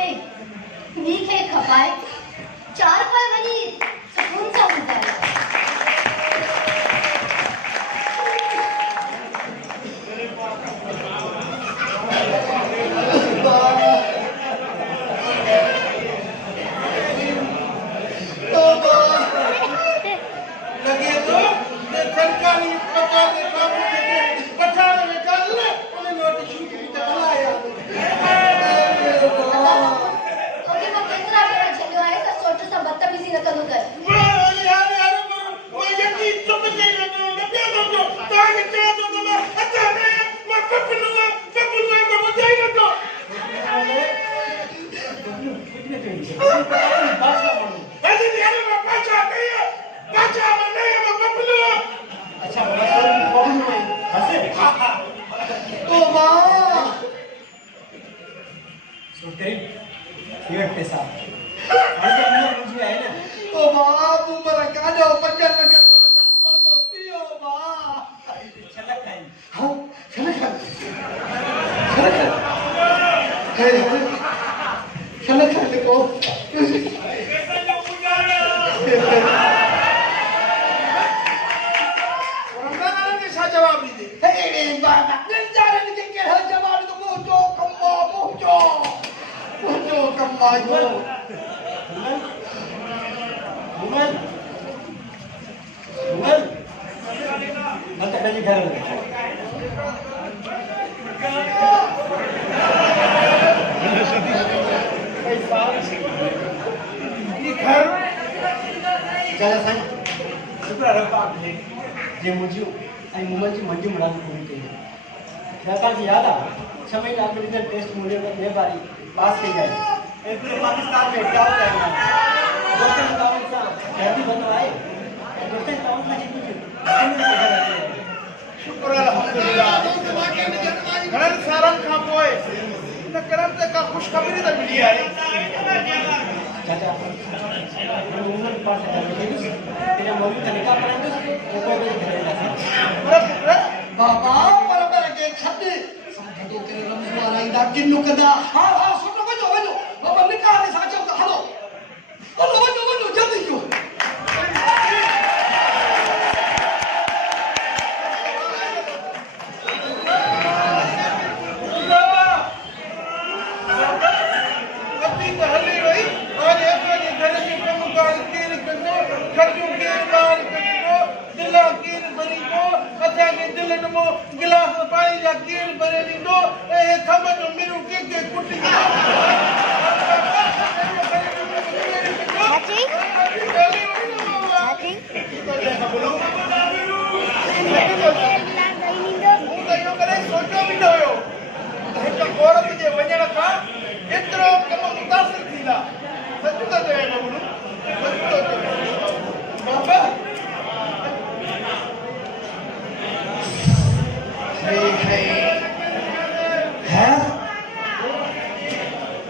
में नीखे खपाए चार पर वनी सुकून सा गुजारे लगे तो सरकारी अस्पताल में काम करते पठान में डाल ले उन्हें नोटिस शूट भी चलाया ओके मैं कितना बड़ा चलो आए तो सोचो सब बदतमीजी न करो कर यार वो यकीन चुप नहीं रहते हो क्या दो ताकि क्या दो मैं अच्छा नहीं मैं कपलूंगा मैं बताएगा तो अरे यार मैं पाचा नहीं है पाचा नहीं है मैं कपलूंगा अच्छा बस प्रॉब्लम है हंसे ओ मां सुटे ये पैसा आज मुझे है ना ओ मां तू मरा काजो पंजन लगे बोला तो पियो मां छलक खाई हां छलक है छलक को जवाब नहीं दे हे बाबा दिल जाने के जवाब तो मोजो कम्मा जो उमर मत अड़ी घर में ये घर चला साईं शुक्र रब्बा जे मुझे आई मोहन जी मंजू मना पूरी कई दाता जी याद आ 6 महीने आगे रिजल्ट टेस्ट मूल्य में बारी पास की गई एक पाकिस्तान में क्या होता है दोस्तों टाउन सा कहती बनवाए दोस्तों टाउन में जी शुक्र अल्हम्दुलिल्लाह घर सारन का पोए न करम ते का खुशखबरी तो मिली है चाचा उमर पास है तेरे मौलवी का निकाह पढ़ेंगे वो कोई बाबा बराबर के छड्डे समझो के रमज़ान आईंदा किन्नु कदा हां सुनो वजो बाबा निकाह ने साचो तो हलो वजो जल्दी क्यों गिलास में पानी जा कील भरे लींदो ए थम जो मिरु के कुटी चाची चाची करे सोचो भी न हुयो हिक औरत जे वञण खां एतिरो कम मुतासिर थींदा सच था चवे बबलू बाबा है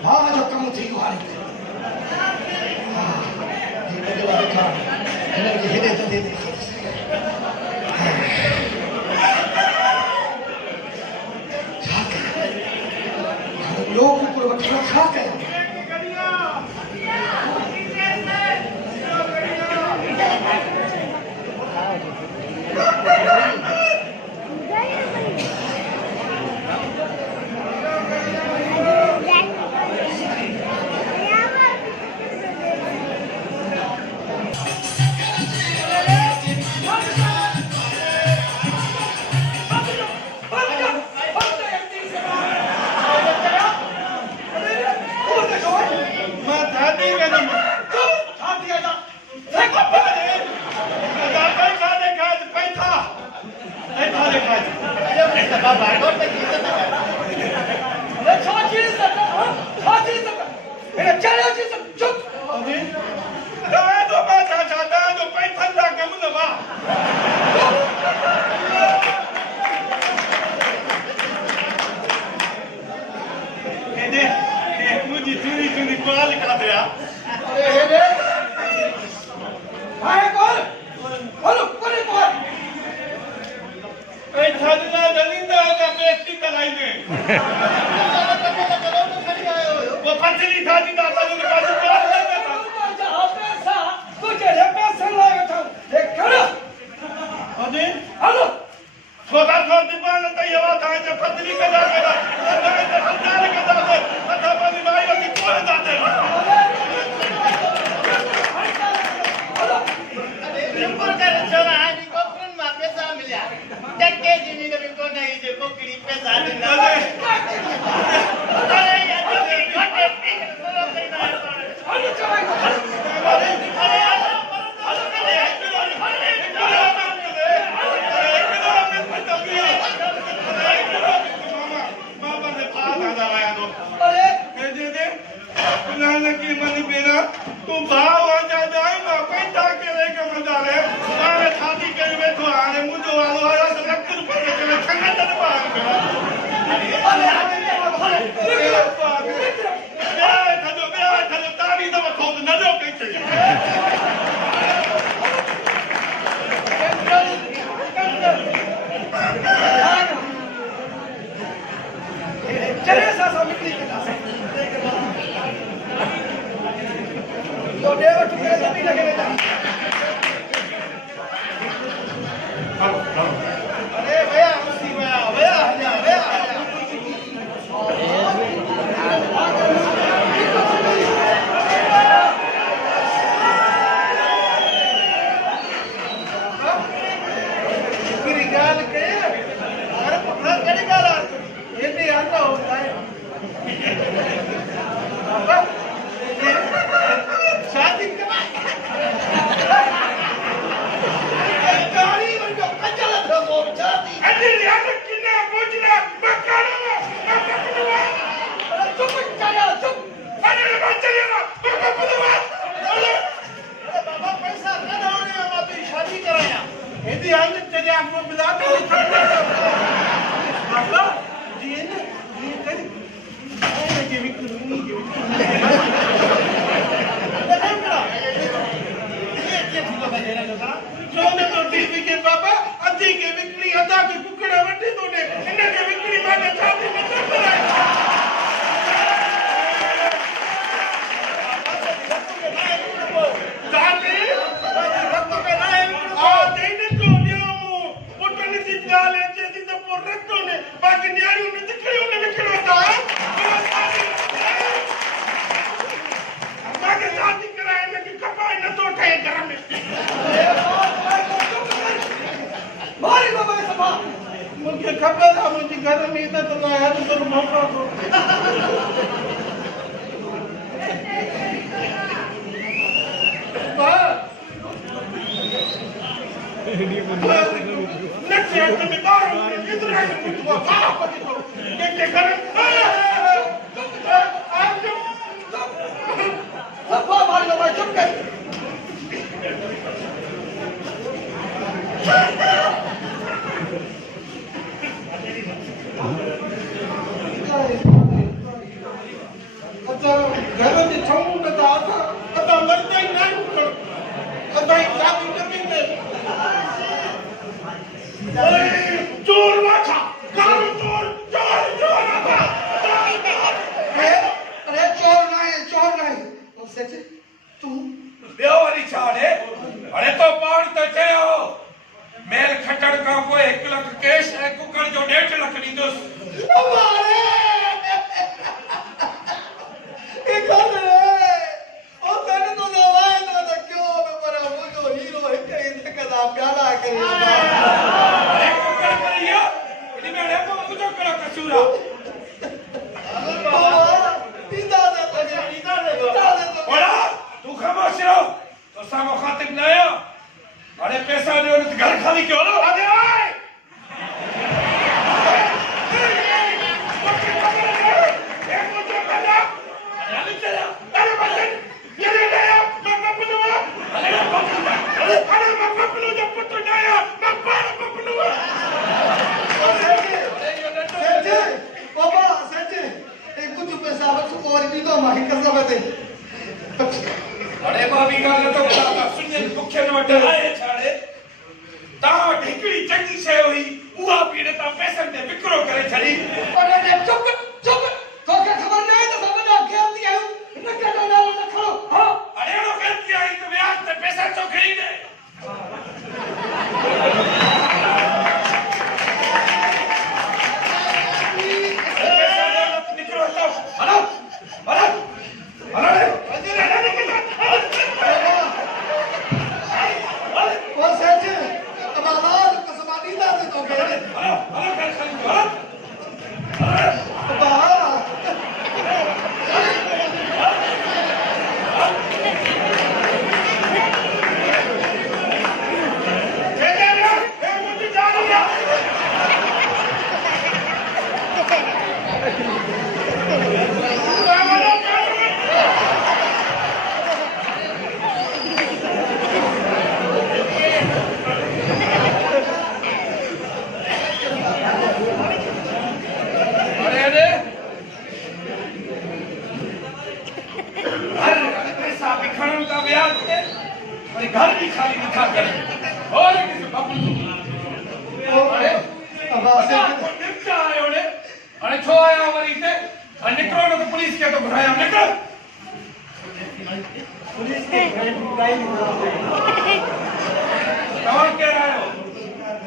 मां जो कम थी वाली ये बदला देखा इन्हें के हेदे तो दे दे लोग ऊपर बैठा खा के असली थाजी दादा जो काजू जा पैसा तुझे पैसा लाए था एक खड़ा अजी हेलो छोटा छोटा दीवान तो ये बात है जब पत्नी का जा के हजार के दादे अथा पानी भाई की कोई दादे नंबर का चला आज को फोन में पैसा मिला टक्के जी ने को नहीं जे कोकड़ी पैसा देना अरे यार कोकड़ी घटे बोलो कहीं ना अरे अरे की मनी बिना तू भाव आ जा जाए ना पैसा के लेके मजा रे मारे छाती के में तो आने मुझे वालो आया तो लग रुपए के खंगा तक पार अरे तारी तो खोद न दो कैसे चले सा मिट्टी के दास तो देव तुझे जमीन लगे बेटा अरे भैया उसी भैया पूरी गाल के अरे पकड़ा कड़ी गाल ये भी आता होता है शादी गाड़ी में जो कचरा था वो शादी अरे यार कितना पूछना मकाना अरे चुप चुप अरे चलेगा बुलवा अरे बाबा पैसा न होने में आप शादी कराया यदि आज तेरे आपको मिला तो बाबा जी ने ये कर ये विक्री सोने तो टीवी के बाबा अधी के विक्री अदा के कुकड़ा वड्डी तोने इन्हें के विक्री माने छाती में चढ़ रहा जाते रत्तो के नाए आ देने को नियमो पुटने सी जाले जेदी तो पर रत्तो ने बाकी न्यारी ने दिखड़े ने विकड़ो था बाकी शादी कराए में कि कपाई न तो उठाए घर में मारी बाबा सभा मुझे खबर था मुझे घर में इतना तो लाया तो मौका दो लक्ष्य तो बाहर इधर आ के तू बाप के घर आप जो सभा मारी बाबा चुप कर अच्छा घर में छमू बता था पता लगता ही नहीं पता ही शादी करनी में चोर माथा गाड़ी चोर आता अरे चोर नहीं और सच तू बेवारी छाड़े अरे तो पाण तो चयो मेल खटड़ का कोई 1 लाख कैश है कुकड़ जो 1.5 लाख नींदुस हमारे एक गल है ओ तने तो दवाई तो क्यों मैं पर वो हीरो है कहीं कदा प्याला करे अरे कुकड़ करिया इनी में रे को मुझे करा कसूरा पीता दे तो ओला तू खामोश रहो तो सा मुखातिब न आया अरे पैसा दे और घर खाली क्यों ना आगे आए अरे भाभी गाल तो बता सुनिए भुखे न वटे आए छाड़े ता ढिकड़ी चंगी से हुई उहा पीड़े ता पैसन दे विकरो करे छड़ी चुप तो क्या खबर नहीं तो समझ आ गया खणन का ब्याज के और घर भी खाली दिखा करे और किसी बाबू अरे अब निपटा आयो ने अरे छो आया वरी ते और निकलो न तो पुलिस के तो घुराया निकल पुलिस के क्राइम कौन कह रहा हो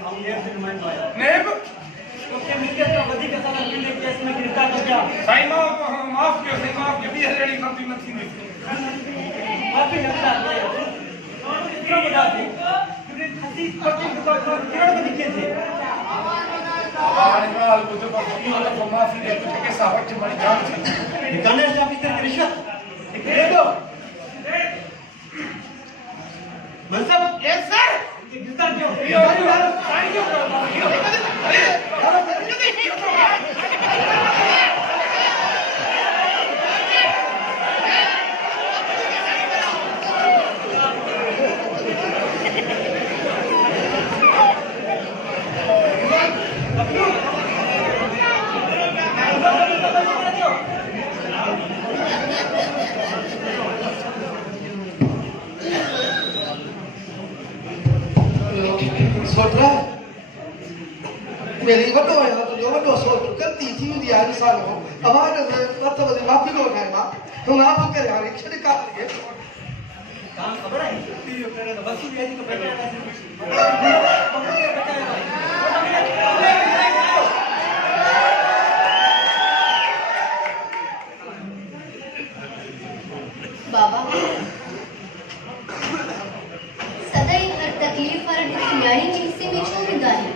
हम ये फिल्म में आया नेब उसके मिलकर का वधी का सारा मिलने केस में गिरफ्तार कर दिया साईं माफ कियो साईं माफ कियो भी हजड़ी गलती न थी माफी लगता है क्यों बता दी क्योंकि हसी पट्टी को किरण को दिखे थे आने वाला मुझे तो माफी दे तो के साहब मरी जान थी गणेश ऑफिसर की रिश्वत दे दो मनसाब यस सर गिरफ्तार क्यों साईं क्यों सोटरा मेरी वडो है तो जो वडो सोच गलती थी हुई है इंसान को हमारे मतलब से माफी को उठाए मां हम आप करे यार एक छड़ काट लिए काम खबर है टीवी पे तो बस ये तो बैठा बाबा सदाई हर तकलीफ और न्याणी चीज से मैं छो निगाही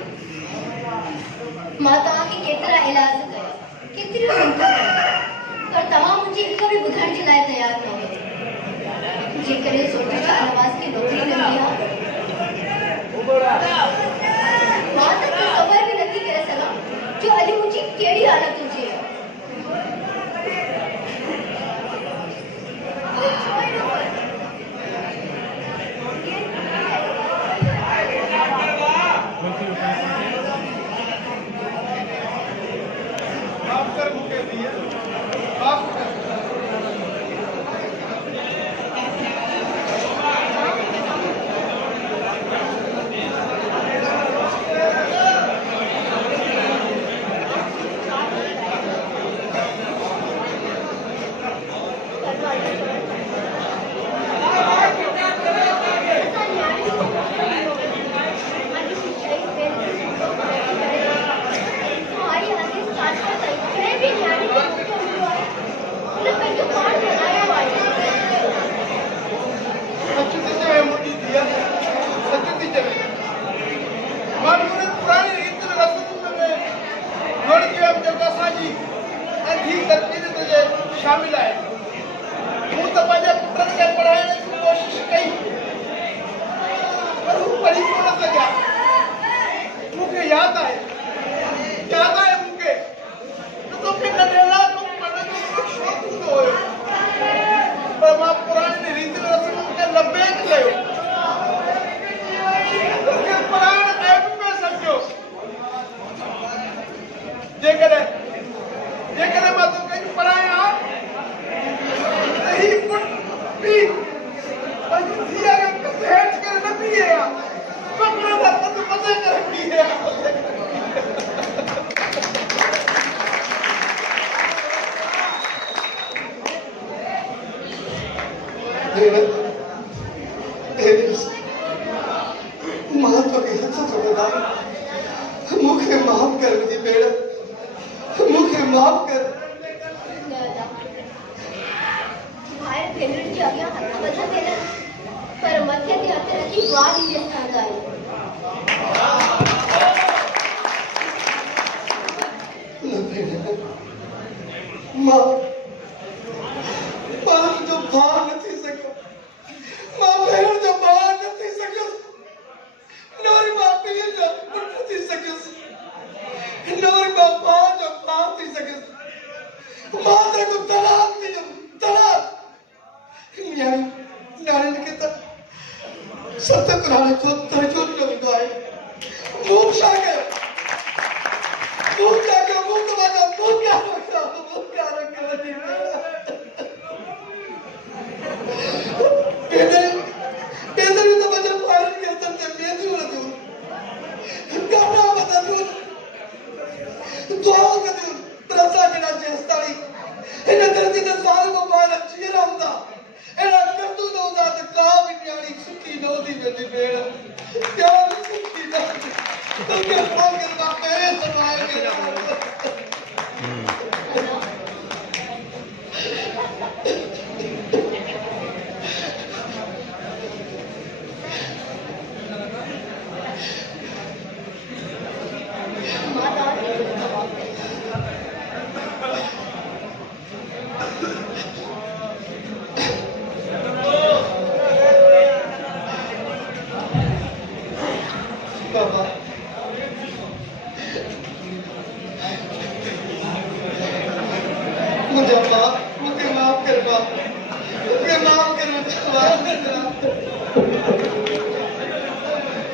मां तव्हां खे केतिरा इलाज कया केतिरियूं हिमत पर तव्हां मुंहिंजी हिकु बि ॿुधण जे लाइ तयारु न हुआ जेकॾहिं सोटी शाहनवाज़ खे नौकरी न मिली आहे मां त ख़बर बि नथी करे सघां जो अॼु मुंहिंजी कहिड़ी हालत हुजे शामिल है हूं तो पंहिंजे पुटनि खे पढ़ाइण जी कोशिशि कई पर हू पढ़ी कोन सघिया मूंखे यादि आहे मूंखे तोखे नंढे लाइ पढ़ण जो शौक़ु हूंदो हुयो पर मां पुराणी रीति रस्मुनि खे लबेक कयो तोखे पढ़ाइण ऐं बि पियो सम्झो जेकॾहिं मां तोखे पढ़ायां ही भी पंहिंजी धीअ खे हेठि करे न बीहे आहे पकड़ त पत मथे करे बीहे आहे मां तोखे हथ जोड़दा मूंखे माफ़ कर मुंहिंजी भेण मूंखे माफ़ कर भाई भेनरुनि जे अॻियां हथ वधंदे न पर मथे ते हथ रखी दुआ ॾींदे खणंदा मां जो भाउ न थी सघियो मां भेण जो भाउ न थी सघियुसि न वरी मां पीउ जो पुटु थी सघियुसि न वरी मां भाउ जो भाउ थी सघियुसि मां त को तलाक थी तलाक न्याणी खे त सत कुरान जो दर्जो ॾिनो वेंदो आहे मूं छा कयो मूं तव्हांजो मूं क्या रखियो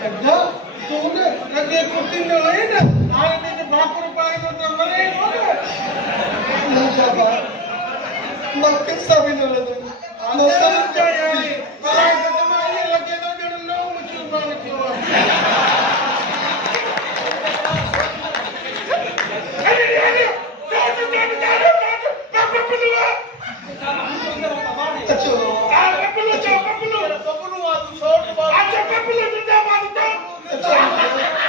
अड्डा तूने अगे कुत्ती न होई ना आए ने भाकुर पाए तो मरे कोने ना शाबाश मत किस्सा भी न लदो नो समझ जाए पराए तो तुम्हारे लगे तो जण नो मुसलमान क्यों अरे तो बता दो पापा पुलवा अच्छा आ पपुलो आ तू शॉट मार अच्छा पपुलो जिंदा मार तो